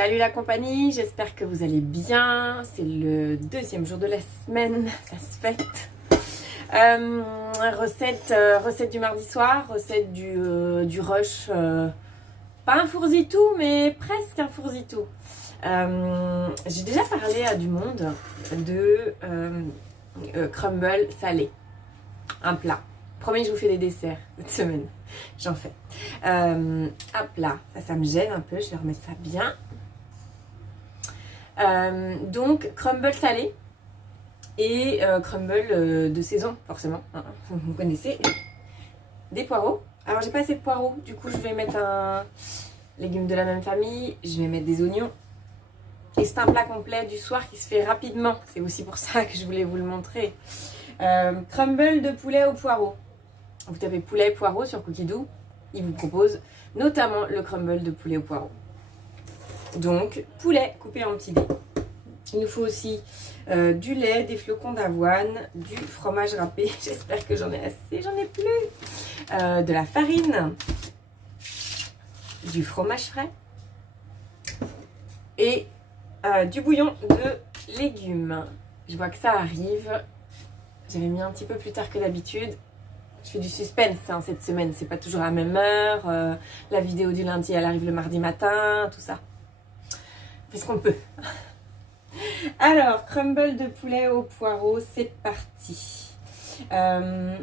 Salut la compagnie, j'espère que vous allez bien. C'est le deuxième jour de la semaine, ça se fête. Recette du mardi soir, recette du rush. Pas un fourzitou, mais presque un fourzitou. J'ai déjà parlé à du monde de crumble salé, un plat. Promis, je vous fais des desserts cette semaine. J'en fais. Hop là, ça me gêne un peu. Je vais remettre ça bien. Donc, crumble salé et crumble de saison, forcément. Vous connaissez. Des poireaux. Alors, j'ai pas assez de poireaux. Du coup, je vais mettre un légume de la même famille. Je vais mettre des oignons. Et c'est un plat complet du soir qui se fait rapidement. C'est aussi pour ça que je voulais vous le montrer. Crumble de poulet au poireau. Vous tapez poulet poireau sur Cookidoo, il vous propose notamment le crumble de poulet au poireau. Donc, poulet coupé en petits dés. Il nous faut aussi du lait, des flocons d'avoine, du fromage râpé. J'espère que j'en ai assez, j'en ai plus. De la farine, du fromage frais et du bouillon de légumes. Je vois que ça arrive. J'avais mis un petit peu plus tard que d'habitude. Je fais du suspense cette semaine, c'est pas toujours à la même heure. La vidéo du lundi, elle arrive le mardi matin, tout ça. On fait ce qu'on peut. Alors, crumble de poulet au poireau, c'est parti. Je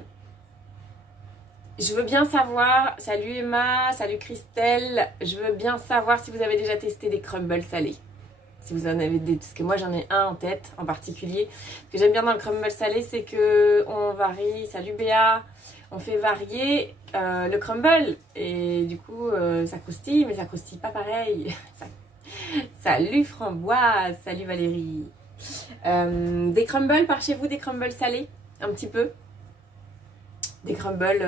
veux bien savoir, salut Emma, salut Christelle, je veux bien savoir si vous avez déjà testé des crumbles salés. Si vous en avez des, parce que moi j'en ai un en tête en particulier. Ce que j'aime bien dans le crumble salé, c'est que on varie, salut Béa, on fait varier le crumble et du coup ça croustille, mais ça croustille pas pareil. Salut Framboise, salut Valérie. Des crumbles par chez vous, des crumbles salés, un petit peu. Des crumbles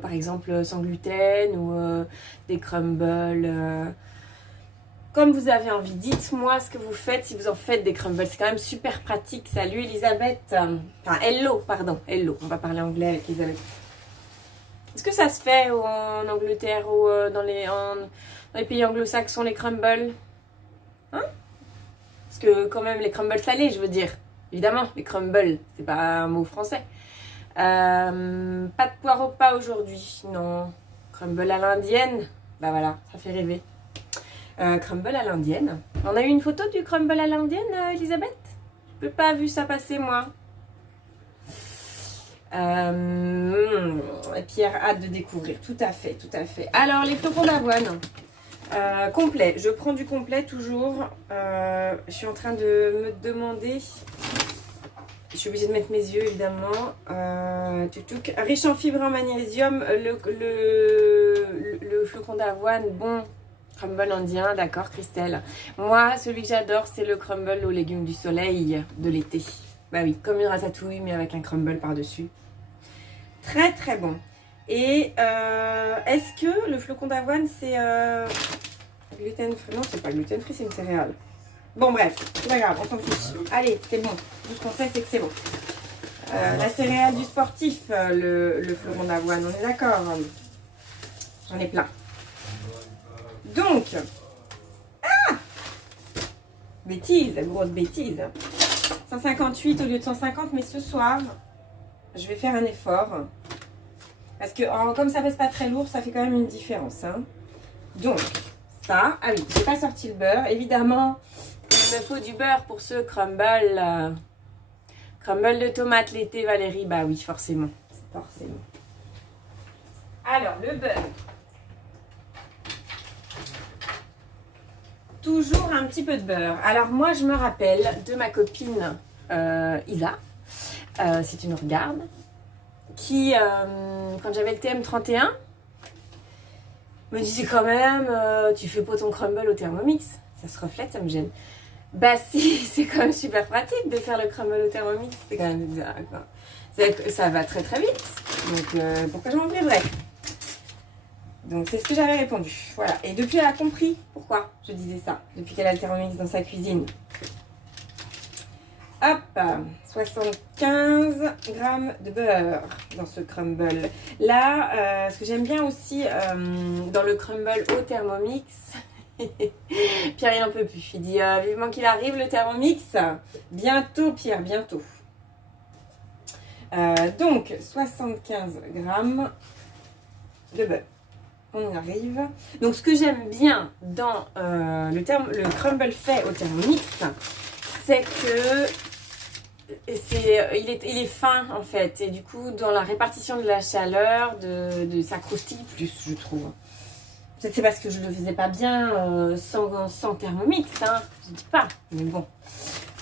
par exemple sans gluten ou des crumbles... Comme vous avez envie, dites-moi ce que vous faites si vous en faites des crumbles. C'est quand même super pratique. Salut Elisabeth. Enfin, hello, pardon. Hello. On va parler anglais avec Elisabeth. Est-ce que ça se fait en Angleterre ou dans les pays anglo-saxons, les crumbles? Hein? Parce que quand même, les crumbles salés, je veux dire. Évidemment, les crumbles, c'est pas un mot français. Pas de poireaux, pas aujourd'hui. Non. Crumble à l'indienne. Bah voilà, ça fait rêver. Crumble à l'indienne. On a eu une photo du crumble à l'indienne, Elisabeth? Je n'ai pas vu ça passer, moi. Pierre, hâte de découvrir. Tout à fait, tout à fait. Alors, les flocons d'avoine. Complet. Je prends du complet toujours. Je suis en train de me demander... Je suis obligée de mettre mes yeux, évidemment. Riche en fibres en magnésium. Le flocon d'avoine, bon... Crumble indien, d'accord Christelle. Moi, celui que j'adore, c'est le crumble aux légumes du soleil de l'été. Bah oui, comme une ratatouille, mais avec un crumble par-dessus. Très très bon. Et est-ce que le flocon d'avoine, c'est gluten free? Non, c'est pas gluten free, c'est une céréale. Bon bref, c'est pas grave, on s'en fiche. Allez, c'est bon. Tout ce qu'on sait, c'est que c'est bon. La céréale du sportif, le flocon d'avoine, on est d'accord? J'en ai plein. Donc, bêtise, grosse bêtise. 158 au lieu de 150, mais ce soir, je vais faire un effort. Parce que comme ça pèse pas très lourd, ça fait quand même une différence. Hein. Donc, ça, ah oui, j'ai pas sorti le beurre. Évidemment, il me faut du beurre pour ce crumble. Crumble de tomates l'été, Valérie. Bah oui, forcément. Forcément. Alors, le beurre. Toujours un petit peu de beurre. Alors moi je me rappelle de ma copine Isa, si tu nous regardes, qui quand j'avais le TM31 me disait quand même tu fais pas ton crumble au Thermomix, ça se reflète, ça me gêne. Bah si, c'est quand même super pratique de faire le crumble au Thermomix, c'est quand même ça va très très vite, donc pourquoi je m'en priverais? Donc c'est ce que j'avais répondu. Voilà. Et depuis elle a compris pourquoi je disais ça. Depuis qu'elle a le Thermomix dans sa cuisine. Hop, 75 grammes de beurre dans ce crumble. Là, ce que j'aime bien aussi dans le crumble au Thermomix, Pierre, il n'en peut plus. Il dit vivement qu'il arrive le Thermomix. Bientôt, Pierre, bientôt. Donc, 75 grammes de beurre. On y arrive. Donc, ce que j'aime bien dans le crumble fait au Thermomix, c'est que il est fin en fait. Et du coup, dans la répartition de la chaleur, ça croustille plus, je trouve. Peut-être c'est parce que je ne le faisais pas bien sans Thermomix, hein. Je dis pas, mais bon.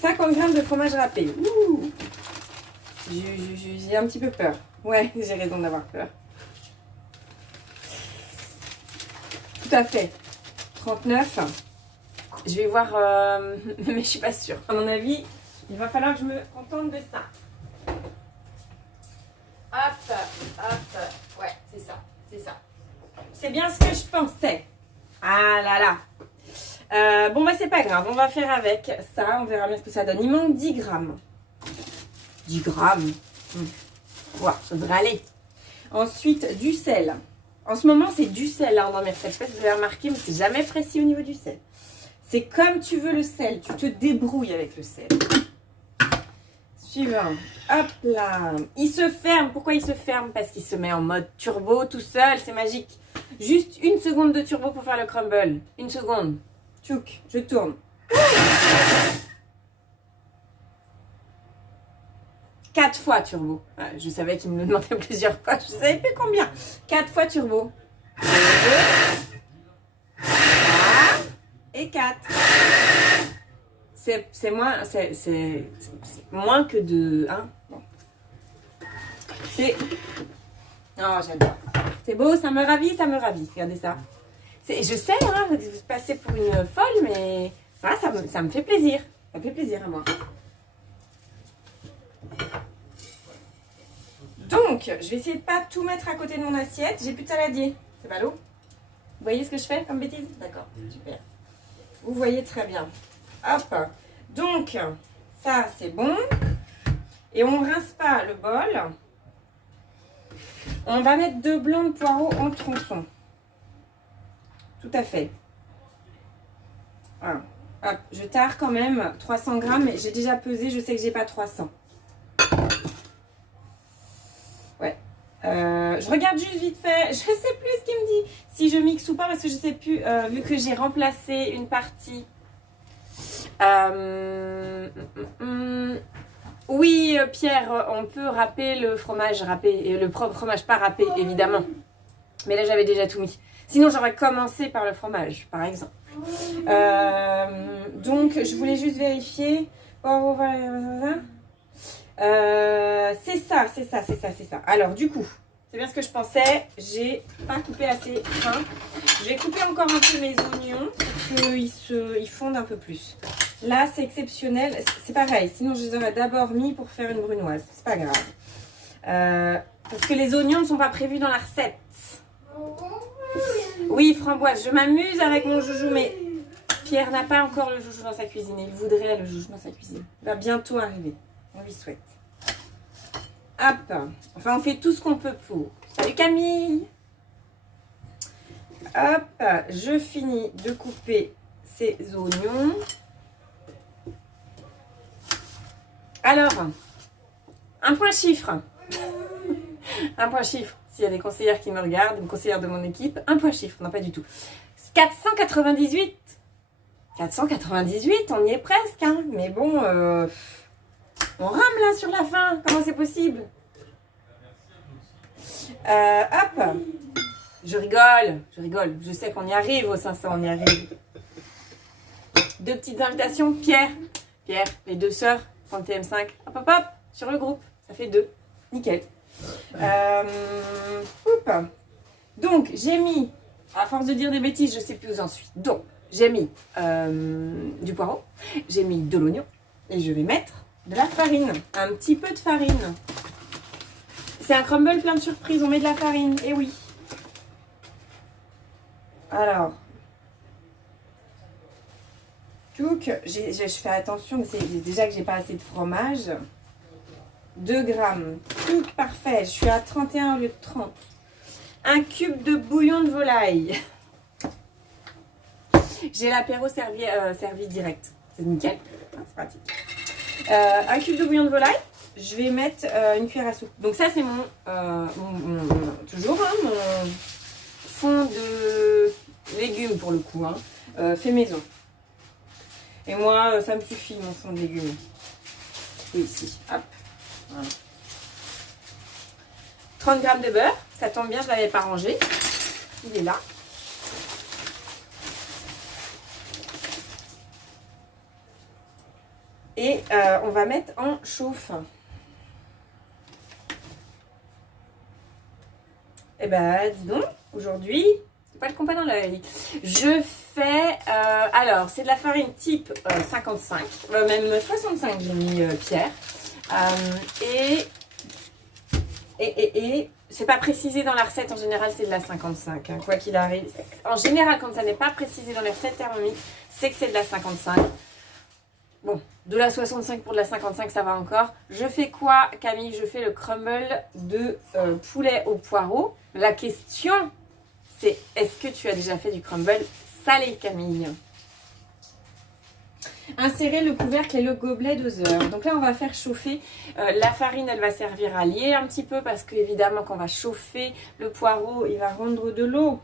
50 grammes de fromage râpé. Ouh. J'ai un petit peu peur. Ouais, j'ai raison d'avoir peur. Tout à fait. 39. Je vais voir, mais je suis pas sûre. À mon avis, il va falloir que je me contente de ça. Hop, hop. Ouais, c'est ça, c'est ça. C'est bien ce que je pensais. Ah là là. Bon, bah c'est pas grave. On va faire avec ça. On verra bien ce que ça donne. Il manque 10 grammes. 10 grammes. Voilà, ça devrait aller. Ensuite, du sel. En ce moment, c'est du sel hein, dans mes recettes. Je sais pas si vous avez remarqué, mais c'est jamais précis au niveau du sel. C'est comme tu veux le sel. Tu te débrouilles avec le sel. Suivant. Hop là. Il se ferme. Pourquoi il se ferme? Parce qu'il se met en mode turbo tout seul. C'est magique. Juste une seconde de turbo pour faire le crumble. Une seconde. Tchouk. Je tourne. 4 fois turbo. Je savais qu'il me le demandait plusieurs fois. Je ne savais plus combien. 4 fois turbo. 2. 3. Et 4. C'est moins que de 1. Bon. C'est... Oh, j'adore. C'est beau, ça me ravit, ça me ravit. Regardez ça. Je sais, hein, vous passez pour une folle, mais voilà, ça me fait plaisir. Ça me fait plaisir à moi. Donc, je vais essayer de ne pas tout mettre à côté de mon assiette. J'ai plus de saladier. C'est pas l'eau. Vous voyez ce que je fais comme bêtise? D'accord, super. Vous voyez très bien. Hop. Donc, ça, c'est bon. Et on ne rince pas le bol. On va mettre 2 blancs de poireaux en tronçons. Tout à fait. Voilà. Hop, je tare quand même 300 grammes, mais j'ai déjà pesé, je sais que j'ai pas 300. Ouais. Je regarde juste vite fait, je sais plus ce qu'il me dit, si je mixe ou pas, parce que je sais plus, vu que j'ai remplacé une partie. Oui, Pierre, on peut râper le fromage râpé, et le fromage pas râpé, évidemment. Mais là, j'avais déjà tout mis. Sinon, j'aurais commencé par le fromage, par exemple. Donc, je voulais juste vérifier. C'est ça. Alors, du coup, c'est bien ce que je pensais. J'ai pas coupé assez fin. Je vais couper encore un peu mes oignons pour qu'ils fondent un peu plus. Là, c'est exceptionnel. C'est pareil. Sinon, je les aurais d'abord mis pour faire une brunoise. C'est pas grave. Parce que les oignons ne sont pas prévus dans la recette. Oui, Framboise, je m'amuse avec mon joujou, mais Pierre n'a pas encore le joujou dans sa cuisine. Il voudrait le joujou dans sa cuisine. Il va bientôt arriver. On lui souhaite. Hop. Enfin, on fait tout ce qu'on peut pour. Salut Camille. Hop. Je finis de couper ces oignons. Alors, un point chiffre. Un point chiffre. S'il y a des conseillères qui me regardent, une conseillère de mon équipe, un point chiffre. Non, pas du tout. 498. 498, on y est presque. Hein. Mais bon, on rame là sur la fin. Comment c'est possible? Hop. Je rigole. Je sais qu'on y arrive au 500, on y arrive. 2 petites invitations. Pierre, les 2 sœurs, pour le TM5. Hop, hop, hop, sur le groupe. Ça fait 2. Nickel. Donc, j'ai mis, à force de dire des bêtises, je sais plus où j'en suis. Donc, j'ai mis du poireau, j'ai mis de l'oignon et je vais mettre de la farine. Un petit peu de farine. C'est un crumble plein de surprises, on met de la farine, et oui. Alors, je fais attention, mais c'est déjà que j'ai pas assez de fromage. 2 grammes. Tout parfait. Je suis à 31 au lieu de 30. 1 cube de bouillon de volaille. J'ai l'apéro servi direct. C'est nickel, c'est pratique. Un cube de bouillon de volaille. Je vais mettre une cuillère à soupe. Donc ça c'est toujours mon fond de légumes pour le coup, fait maison. Et moi ça me suffit mon fond de légumes. Et ici, hop, voilà. 30 g de beurre, ça tombe bien, je ne l'avais pas rangé. Il est là. Et on va mettre en chauffe. Et ben, dis donc, aujourd'hui, c'est pas le compas dans l'œil. Je fais, alors, c'est de la farine type 55, même 65, j'ai mis Pierre. Et c'est pas précisé dans la recette, en général, c'est de la 55, hein, quoi qu'il arrive. En général, quand ça n'est pas précisé dans les recettes Thermomix, c'est que c'est de la 55. Bon, de la 65 pour de la 55, ça va encore. Je fais quoi, Camille? Je fais le crumble de poulet au poireau. La question, c'est est-ce que tu as déjà fait du crumble salé, Camille? Insérer le couvercle et le gobelet doseur. Donc là, on va faire chauffer. La farine, elle va servir à lier un petit peu parce qu'évidemment, quand on va chauffer le poireau, il va rendre de l'eau.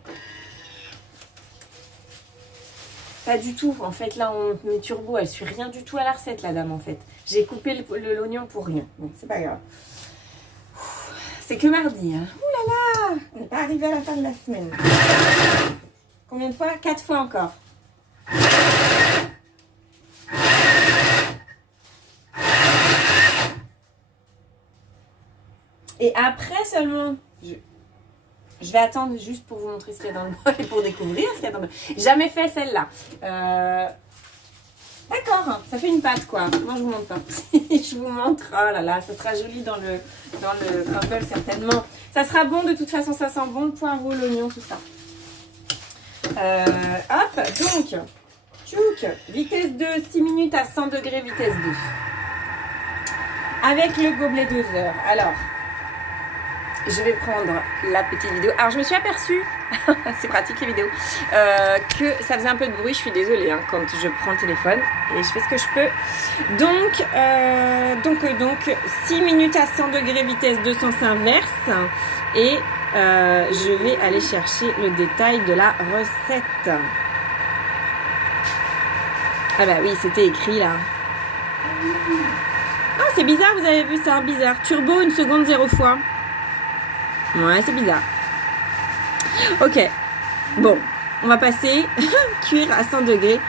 Pas du tout. En fait, là, on met turbo. Elle suit rien du tout à la recette, la dame, en fait. J'ai coupé l'oignon pour rien. Bon, c'est pas grave. C'est que mardi. Hein. Ouh là là! On n'est pas arrivé à la fin de la semaine. Combien de fois? 4 fois encore. Et après seulement, je vais attendre juste pour vous montrer ce qu'il y a dans le bol et pour découvrir ce qu'il y a dans le bol. Jamais fait celle-là. D'accord, ça fait une pâte quoi. Moi je vous montre pas. Je vous montre, oh là là, ça sera joli dans le crumble certainement. Ça sera bon de toute façon, ça sent bon le poireau, l'oignon, tout ça. Hop, donc, tchouk, vitesse 2, 6 minutes à 100 degrés, vitesse 2. Avec le gobelet doseur. Alors, je vais prendre la petite vidéo. Alors, je me suis aperçue, c'est pratique les vidéos, que ça faisait un peu de bruit. Je suis désolée quand je prends le téléphone et je fais ce que je peux. Donc 6 minutes à 100 degrés, vitesse 2 sens inverse. Et je vais aller chercher le détail de la recette. Ah bah oui, c'était écrit là. Ah, c'est bizarre, vous avez vu ça, bizarre. Turbo, 1 seconde, 0 fois. Ouais, c'est bizarre. Ok. Bon, on va passer cuire à 100 degrés.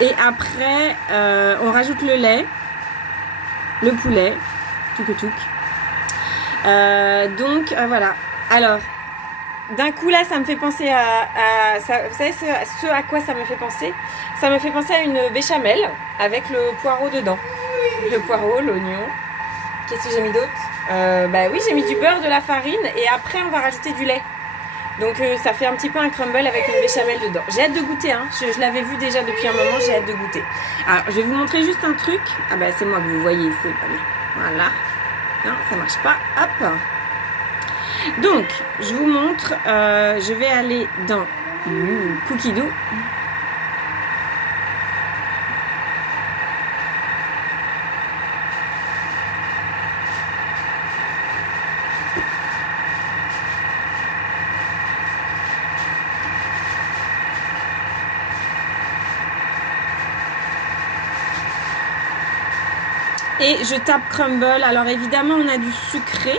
Et après, on rajoute le lait, le poulet, touc. Voilà. Alors, d'un coup là, ça me fait penser à ça, vous savez ce à quoi ça me fait penser? Ça me fait penser à une béchamel avec le poireau dedans. Le poireau, l'oignon. Qu'est-ce que j'ai mis d'autre? Bah oui, j'ai mis du beurre, de la farine et après on va rajouter du lait. Donc ça fait un petit peu un crumble avec une béchamel dedans. J'ai hâte de goûter, hein. Je l'avais vu déjà depuis un moment, j'ai hâte de goûter. Alors je vais vous montrer juste un truc. Ah bah c'est moi que vous voyez, c'est pas bien. Voilà. Non, ça marche pas. Hop. Donc, je vous montre. Je vais aller dans Cookie Dough. Et je tape crumble. Alors évidemment, on a du sucré.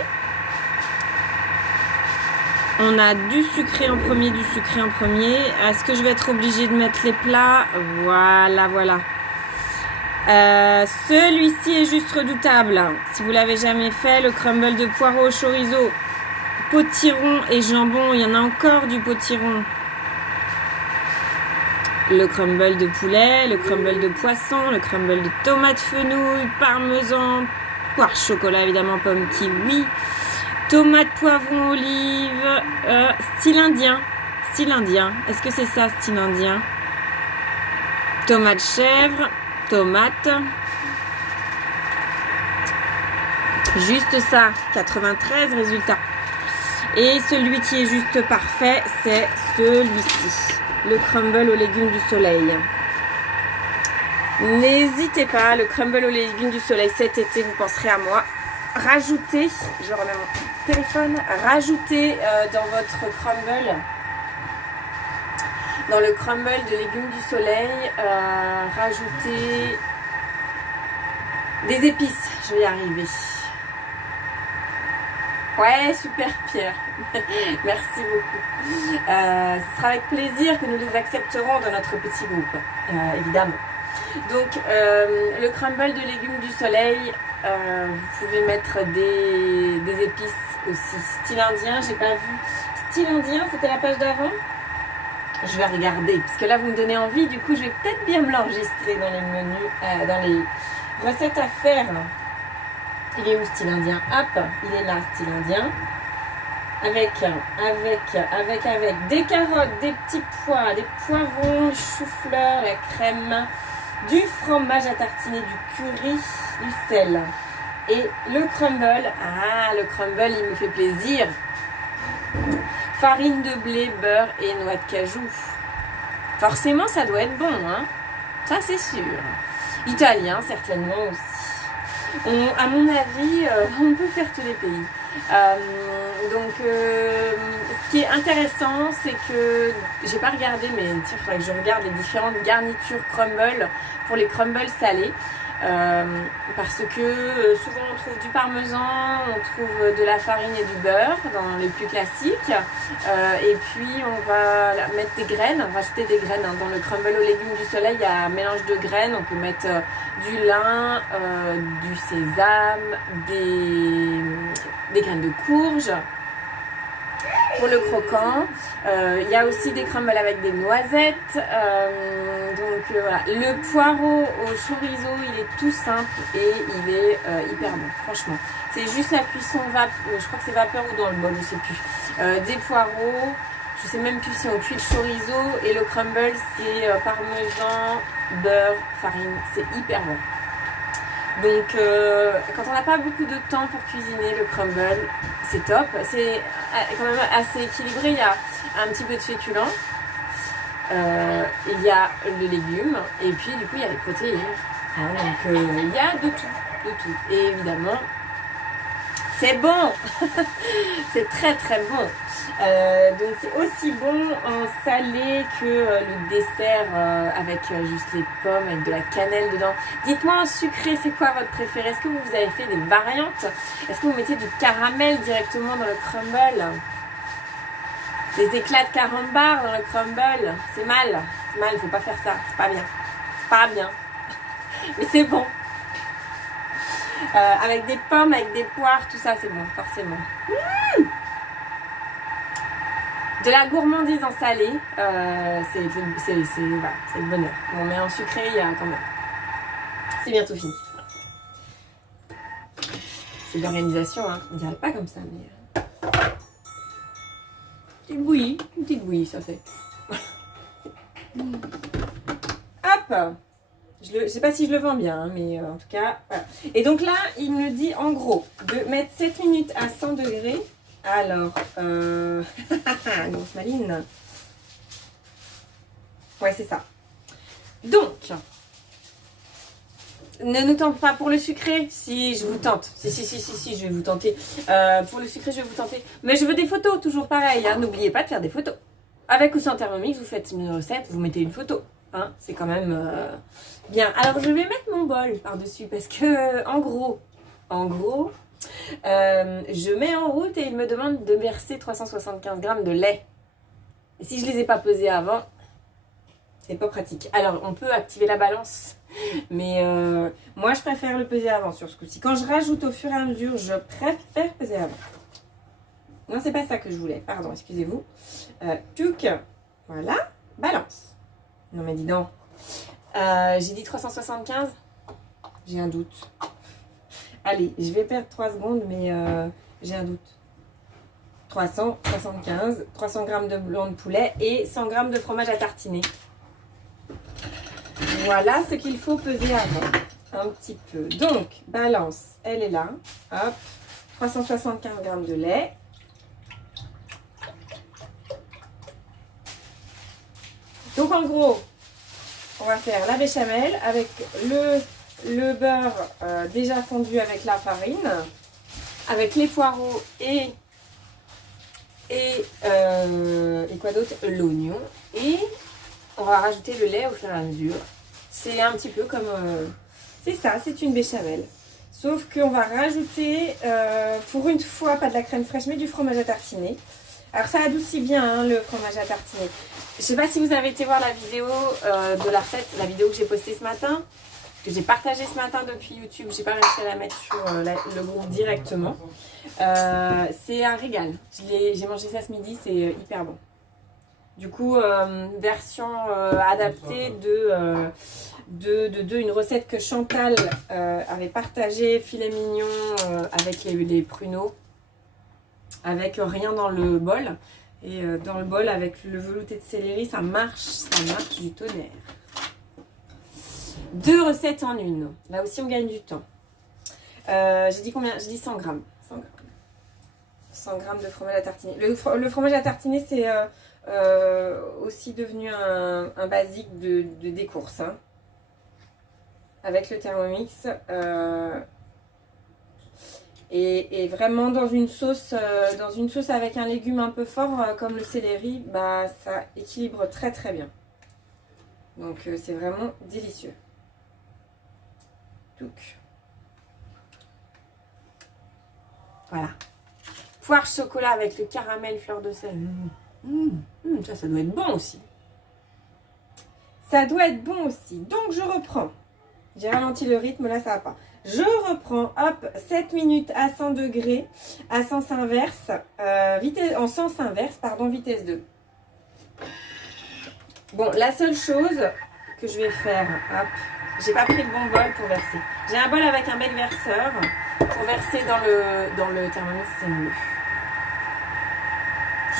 On a du sucré en premier, Est-ce que je vais être obligée de mettre les plats? Voilà. Celui-ci est juste redoutable. Si vous l'avez jamais fait, le crumble de poireaux au chorizo, potiron et jambon. Il y en a encore du potiron. Le crumble de poulet, le crumble de poisson, le crumble de tomates fenouil, parmesan, poire chocolat évidemment, pomme kiwi, tomate poivron olive, style indien. Est-ce que c'est ça, style indien? Tomate chèvre, tomate. Juste ça, 93 résultats. Et celui qui est juste parfait, c'est celui-ci. le crumble aux légumes du soleil. N'hésitez pas, le crumble aux légumes du soleil cet été, vous penserez à moi. Rajoutez, je remets mon téléphone, rajoutez dans votre crumble, dans le crumble de légumes du soleil, rajoutez des épices, je vais y arriver. Ouais, super Pierre, merci beaucoup. Ce sera avec plaisir que nous les accepterons dans notre petit groupe, évidemment. Donc, le crumble de légumes du soleil, vous pouvez mettre des épices aussi. Style indien, j'ai pas vu. Style indien, c'était la page d'avant. Je vais regarder, parce que là, vous me donnez envie. Du coup, je vais peut-être bien me l'enregistrer dans les menus, dans les recettes à faire. Il est où style indien? Hop, il est là, style indien. Avec des carottes, des petits pois, des poivrons, du chou-fleur, la crème, du fromage à tartiner, du curry, du sel. Et le crumble, le crumble, il me fait plaisir. Farine de blé, beurre et noix de cajou. Forcément, ça doit être bon, hein. Ça, c'est sûr. Italien, certainement aussi. À mon avis, on peut faire tous les pays. Ce qui est intéressant, c'est que j'ai pas regardé, mais il faudrait que je regarde les différentes garnitures crumble pour les crumbles salés. Parce que souvent on trouve du parmesan, on trouve de la farine et du beurre dans les plus classiques, et puis on va mettre des graines, rajouter des graines. Dans le crumble aux légumes du soleil, il y a un mélange de graines, on peut mettre du lin, du sésame, des graines de courge. Pour le croquant, il y a aussi des crumbles avec des noisettes. Voilà. Le poireau au chorizo, il est tout simple et il est hyper bon, franchement. C'est juste la cuisson je crois que c'est vapeur ou dans le bol, je sais plus. Des poireaux, je sais même plus si on cuit le chorizo, et le crumble c'est parmesan, beurre, farine, c'est hyper bon. Donc quand on n'a pas beaucoup de temps pour cuisiner le crumble, c'est top. C'est quand même assez équilibré, il y a un petit peu de féculent, il y a le légume, et puis du coup il y a les protéines. Donc il y a de tout. Et évidemment, c'est bon. C'est très très bon. Donc c'est aussi bon en salé que le dessert avec juste les pommes, avec de la cannelle dedans. Dites-moi en sucré, c'est quoi votre préféré? Est-ce que vous avez fait des variantes? Est-ce que vous mettez du caramel directement dans le crumble? Des éclats de carambar dans le crumble? C'est mal, il faut pas faire ça, c'est pas bien. Pas bien. Mais c'est bon. Avec des pommes, avec des poires, tout ça c'est bon, forcément. De la gourmandise en salé, c'est le bonheur. Bon, mais en sucré, il y a quand même. C'est bientôt fini. C'est de l'organisation, hein. On dirait pas comme ça, mais... Une petite bouillie, ça fait. Hop! Je sais pas si je le vends bien, hein, mais en tout cas, voilà. Et donc là, il me dit en gros de mettre 7 minutes à 100 degrés. Alors, grosse maline. Ouais, c'est ça. Donc, ne nous tente pas pour le sucré. Si, je vous tente. Si, je vais vous tenter. Pour le sucré, je vais vous tenter. Mais je veux des photos, toujours pareil. Hein. N'oubliez pas de faire des photos. Avec ou sans Thermomix, vous faites une recette, vous mettez une photo. Hein. C'est quand même bien. Alors, je vais mettre mon bol par-dessus parce que, en gros, je mets en route et il me demande de verser 375 grammes de lait. Et si je ne les ai pas pesés avant, c'est pas pratique. Alors, on peut activer la balance, mais moi, je préfère le peser avant sur ce coup-ci. Quand je rajoute au fur et à mesure, je préfère peser avant. Non, c'est pas ça que je voulais. Pardon, excusez-vous. Tuc, voilà, balance. Non, mais dis donc. J'ai dit 375. J'ai un doute. Allez, je vais perdre 3 secondes, mais j'ai un doute. 375, 300 g de blanc de poulet et 100 g de fromage à tartiner. Voilà ce qu'il faut peser avant. Un petit peu. Donc, balance, elle est là. Hop, 375 g de lait. Donc en gros, on va faire la béchamel avec le beurre déjà fondu avec la farine, avec les poireaux et quoi d'autre, l'oignon, et on va rajouter le lait au fur et à mesure. C'est un petit peu comme c'est ça, c'est une béchamel, sauf qu'on va rajouter pour une fois pas de la crème fraîche mais du fromage à tartiner. Alors ça adoucit bien hein, le fromage à tartiner. Je sais pas si vous avez été voir la vidéo de la recette, la vidéo que j'ai postée ce matin, que j'ai partagée ce matin depuis YouTube. J'ai pas réussi à la mettre sur le groupe directement. C'est un régal. J'ai mangé ça ce midi, c'est hyper bon. Du coup, version adaptée de une recette que Chantal avait partagée, filet mignon avec les pruneaux, avec rien dans le bol. Et dans le bol avec le velouté de céleri, ça marche du tonnerre. 2 recettes en une. Là aussi, on gagne du temps. J'ai dit combien? J'ai dit 100 grammes. 100 grammes de fromage à tartiner. Le fromage à tartiner, c'est aussi devenu un basique des courses. Hein. Avec le Thermomix. Et vraiment dans une sauce avec un légume un peu fort comme le céleri, bah, ça équilibre très très bien. Donc c'est vraiment délicieux. Donc, voilà. Poire chocolat avec le caramel fleur de sel. Ça doit être bon aussi. Ça doit être bon aussi. Donc je reprends. J'ai ralenti le rythme, là ça va pas. Je reprends, hop, 7 minutes à 100 degrés, à sens inverse, en sens inverse, pardon, vitesse 2. Bon, la seule chose que je vais faire, hop, j'ai pas pris le bon bol pour verser. J'ai un bol avec un bel verseur, pour verser dans le Thermomix, c'est mieux.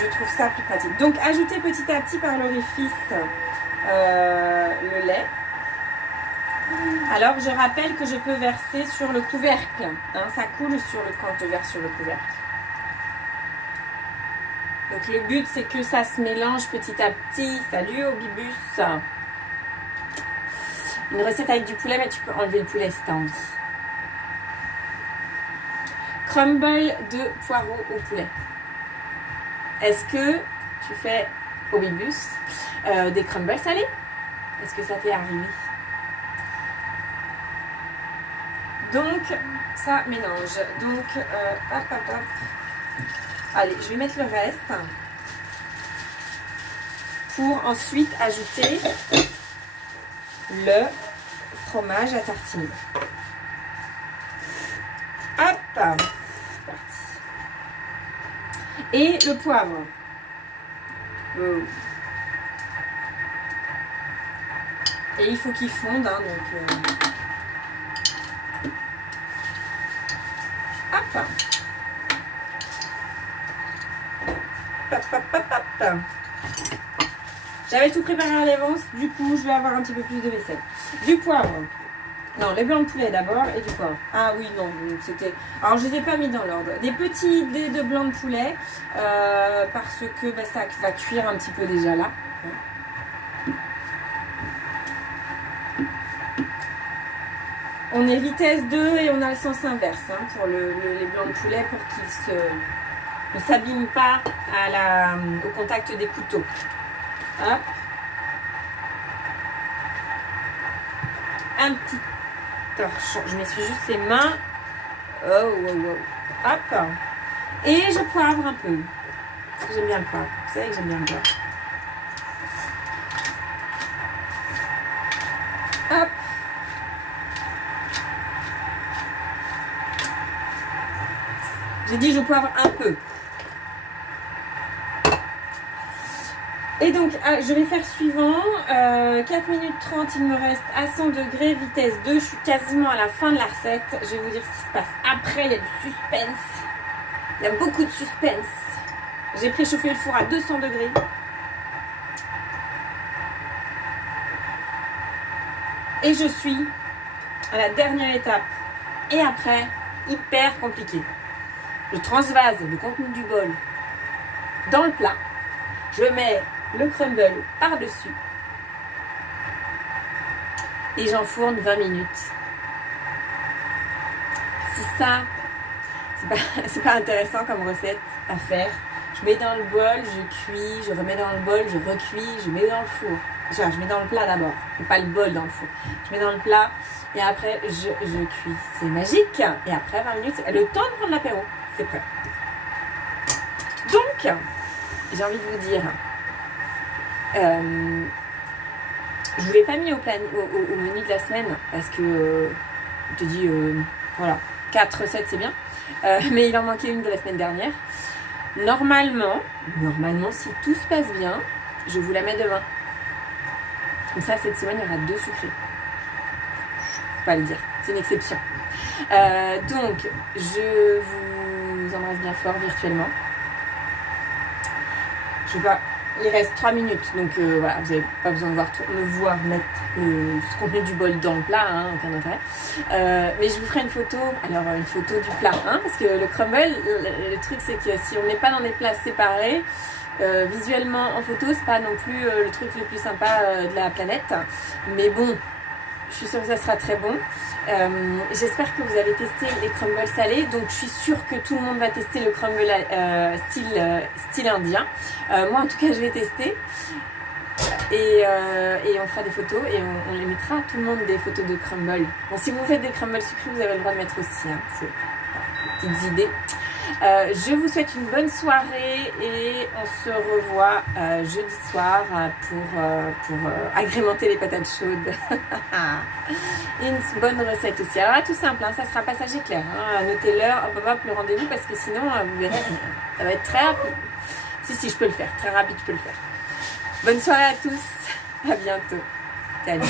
Je trouve ça plus pratique. Donc, ajoutez petit à petit par l'orifice le lait. Alors, je rappelle que je peux verser sur le couvercle. Hein, ça coule quand je verse sur le couvercle. Donc, le but, c'est que ça se mélange petit à petit. Salut, Obibus. Une recette avec du poulet, mais tu peux enlever le poulet si tu as envie. Crumble de poireaux au poulet. Est-ce que tu fais, Obibus, des crumbles salés? Est-ce que ça t'est arrivé? Donc, ça mélange. Donc, hop. Allez, je vais mettre le reste pour ensuite ajouter le fromage à tartiner. Hop, c'est parti. Et le poivre. Et il faut qu'il fonde, hein, donc... Hop. J'avais tout préparé à l'avance, du coup je vais avoir un petit peu plus de vaisselle. Du poivre. Non, les blancs de poulet d'abord et du poivre. Ah oui, non, c'était... Alors je ne les ai pas mis dans l'ordre. Des petits dés de blanc de poulet, parce que bah, ça va cuire un petit peu déjà là. On est vitesse 2 et on a le sens inverse hein, pour les blancs de poulet pour qu'ils ne s'abîment pas au contact des couteaux. Hop. Un petit torchon. Je m'essuie juste les mains. Hop. Et je poivre un peu. Parce que j'aime bien le poivre. Vous savez que j'aime bien le poivre. Hop. J'ai dit je poivre un peu. Et donc, je vais faire suivant. 4 minutes 30, il me reste à 100 degrés, vitesse 2. Je suis quasiment à la fin de la recette. Je vais vous dire ce qui se passe après. Il y a du suspense. Il y a beaucoup de suspense. J'ai préchauffé le four à 200 degrés. Et je suis à la dernière étape. Et après, hyper compliqué. Je transvase le contenu du bol dans le plat. Je mets le crumble par-dessus. et j'enfourne 20 minutes. Si ça, c'est pas intéressant comme recette à faire. Je mets dans le bol, je cuis, je remets dans le bol, je recuis, je mets dans le four. Genre, je mets dans le plat d'abord, pas le bol dans le four. Je mets dans le plat et après je cuis. C'est magique. Et après 20 minutes, le temps de prendre l'apéro, c'est prêt. Donc, j'ai envie de vous dire, je ne l'ai pas mis au menu de la semaine parce que je te dis, voilà, 4 recettes c'est bien, mais il en manquait une de la semaine dernière. Normalement, si tout se passe bien, je vous la mets demain. Comme ça, cette semaine, il y aura 2 sucrés. Je ne peux pas le dire, c'est une exception. Donc, je vous embrasse bien fort virtuellement. Il reste 3 minutes, donc voilà, vous n'avez pas besoin de me voir mettre ce contenu du bol dans le plat, hein, aucun intérêt. Mais je vous ferai une photo, une photo du plat, hein, parce que le crumble, le truc c'est que si on n'est pas dans des plats séparés, visuellement en photo, c'est pas non plus le truc le plus sympa de la planète. Mais bon, je suis sûre que ça sera très bon. J'espère que vous avez testé les crumbles salés, donc je suis sûre que tout le monde va tester le crumble style indien. Moi en tout cas je vais tester et on fera des photos et on les mettra tout le monde des photos de crumble. Bon, si vous faites des crumbles sucrés, vous avez le droit de mettre aussi, hein, c'est des petites idées. Je vous souhaite une bonne soirée et on se revoit jeudi soir pour agrémenter les patates chaudes. Une bonne recette aussi. Alors là, tout simple, hein, ça sera passage éclair. Hein, notez l'heure, hop, le rendez-vous parce que sinon, vous verrez, ça va être très rapide. Si, je peux le faire. Très rapide, je peux le faire. Bonne soirée à tous. À bientôt. Salut.